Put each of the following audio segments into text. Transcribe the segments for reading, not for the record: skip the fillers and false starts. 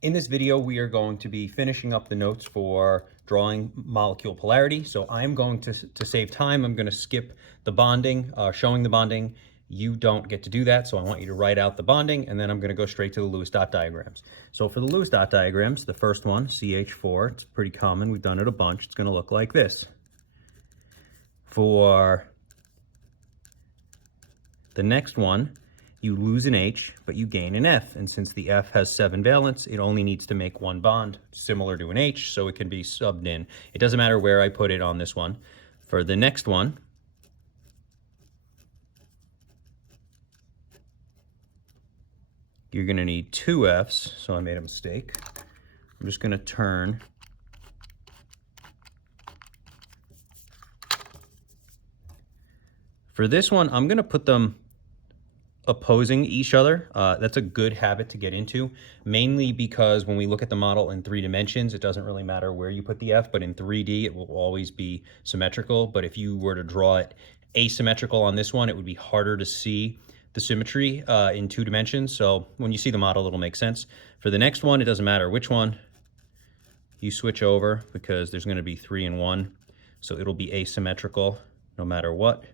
In this video, we are going to be finishing up the notes for drawing molecule polarity. So I'm going to save time, I'm going to skip the bonding, showing the bonding. You don't get to do that, so I want you to write out the bonding, and then I'm going to go straight to the Lewis dot diagrams. So for the Lewis dot diagrams, the first one, CH4, it's pretty common. We've done it a bunch. It's going to look like this. For the next one, you lose an H, but you gain an F. And since the F has 7 valence, it only needs to make one bond, similar to an H, so it can be subbed in. It doesn't matter where I put it on this one. For the next one, you're going to need 2 Fs, so I made a mistake. I'm just going to turn for this one, I'm going to put them opposing each other. That's a good habit to get into, mainly because when we look at the model in 3 dimensions, it doesn't really matter where you put the F, but in 3D, it will always be symmetrical. But if you were to draw it asymmetrical on this one, it would be harder to see the symmetry in 2 dimensions. So when you see the model, it'll make sense. For the next one, it doesn't matter which one you switch over because there's going to be 3 and 1. So it'll be asymmetrical no matter what.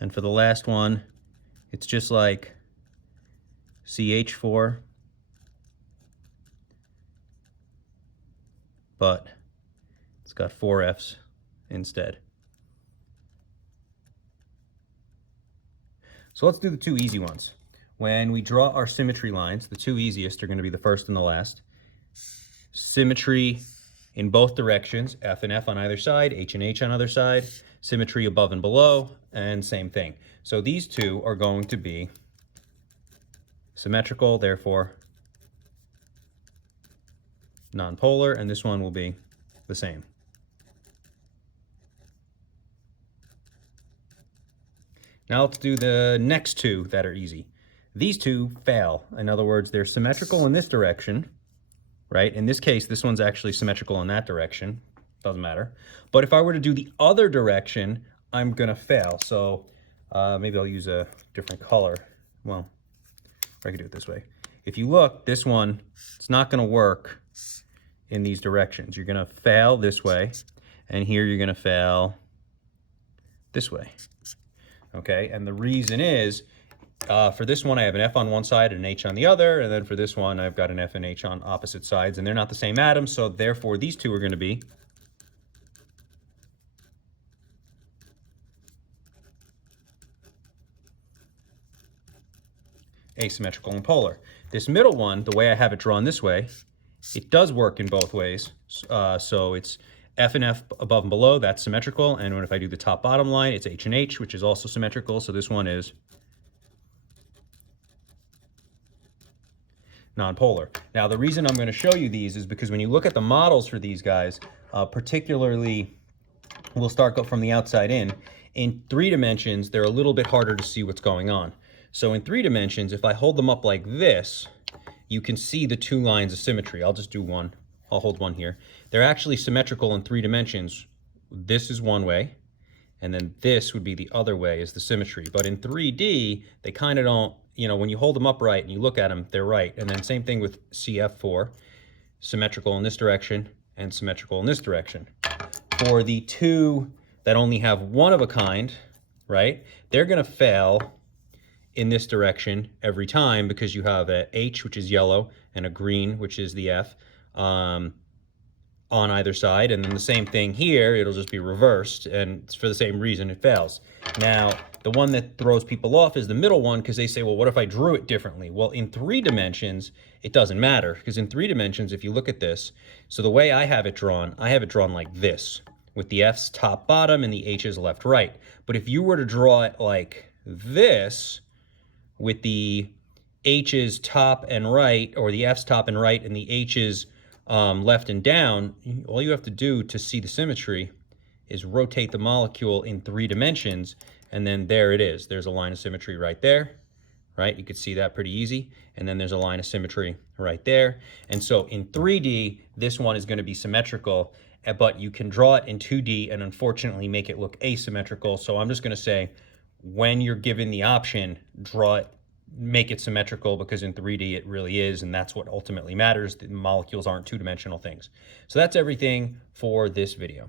And for the last one, it's just like CH4, but it's got 4 Fs instead. So let's do the 2 easy ones. When we draw our symmetry lines, the 2 easiest are going to be the first and the last. Symmetry in both directions, F and F on either side, H and H on either side, symmetry above and below, and same thing. So these 2 are going to be symmetrical, therefore nonpolar, and this one will be the same. Now let's do the next 2 that are easy. These 2 fail. In other words, they're symmetrical in this direction, right? In this case, this one's actually symmetrical in that direction. Doesn't matter. But if I were to do the other direction, I'm going to fail. So maybe I'll use a different color. Well, I could do it this way. If you look, this one, it's not going to work in these directions. You're going to fail this way, and here you're going to fail this way. Okay, and the reason is, for this one, I have an F on one side and an H on the other, and then for this one, I've got an F and H on opposite sides, and they're not the same atom, so therefore these 2 are going to be asymmetrical and polar. This middle one, the way I have it drawn this way, it does work in both ways. So it's F and F above and below, that's symmetrical, and if I do the top bottom line, it's H and H, which is also symmetrical, so this one is nonpolar. Now the reason I'm going to show you these is because when you look at the models for these guys, particularly, we'll start from the outside in 3 dimensions, they're a little bit harder to see what's going on. So in 3 dimensions, if I hold them up like this, you can see the 2 lines of symmetry. I'll just do one. I'll hold one here. They're actually symmetrical in 3 dimensions. This is one way, and then this would be the other way is the symmetry. But in 3D, they kind of don't, when you hold them upright and you look at them, they're right. And then same thing with CF4, symmetrical in this direction and symmetrical in this direction. For the 2 that only have one of a kind, right, they're going to fail in this direction every time because you have a H, which is yellow, and a green, which is the F, on either side. And then the same thing here, it'll just be reversed, and it's for the same reason it fails. Now, the one that throws people off is the middle one because they say, well, what if I drew it differently? Well, in 3 dimensions, it doesn't matter because in 3 dimensions, if you look at this, so the way I have it drawn like this, with the F's top, bottom, and the H's left, right. But if you were to draw it like this, with the H's top and right, or the F's top and right, and the H's left and down, all you have to do to see the symmetry is rotate the molecule in 3 dimensions, and then there it is. There's a line of symmetry right there, right? You could see that pretty easy. And then there's a line of symmetry right there. And so in 3D, this one is going to be symmetrical, but you can draw it in 2D and unfortunately make it look asymmetrical. So I'm just going to say when you're given the option, draw it, make it symmetrical, because in 3D it really is, and that's what ultimately matters. The molecules aren't two-dimensional things. So that's everything for this video.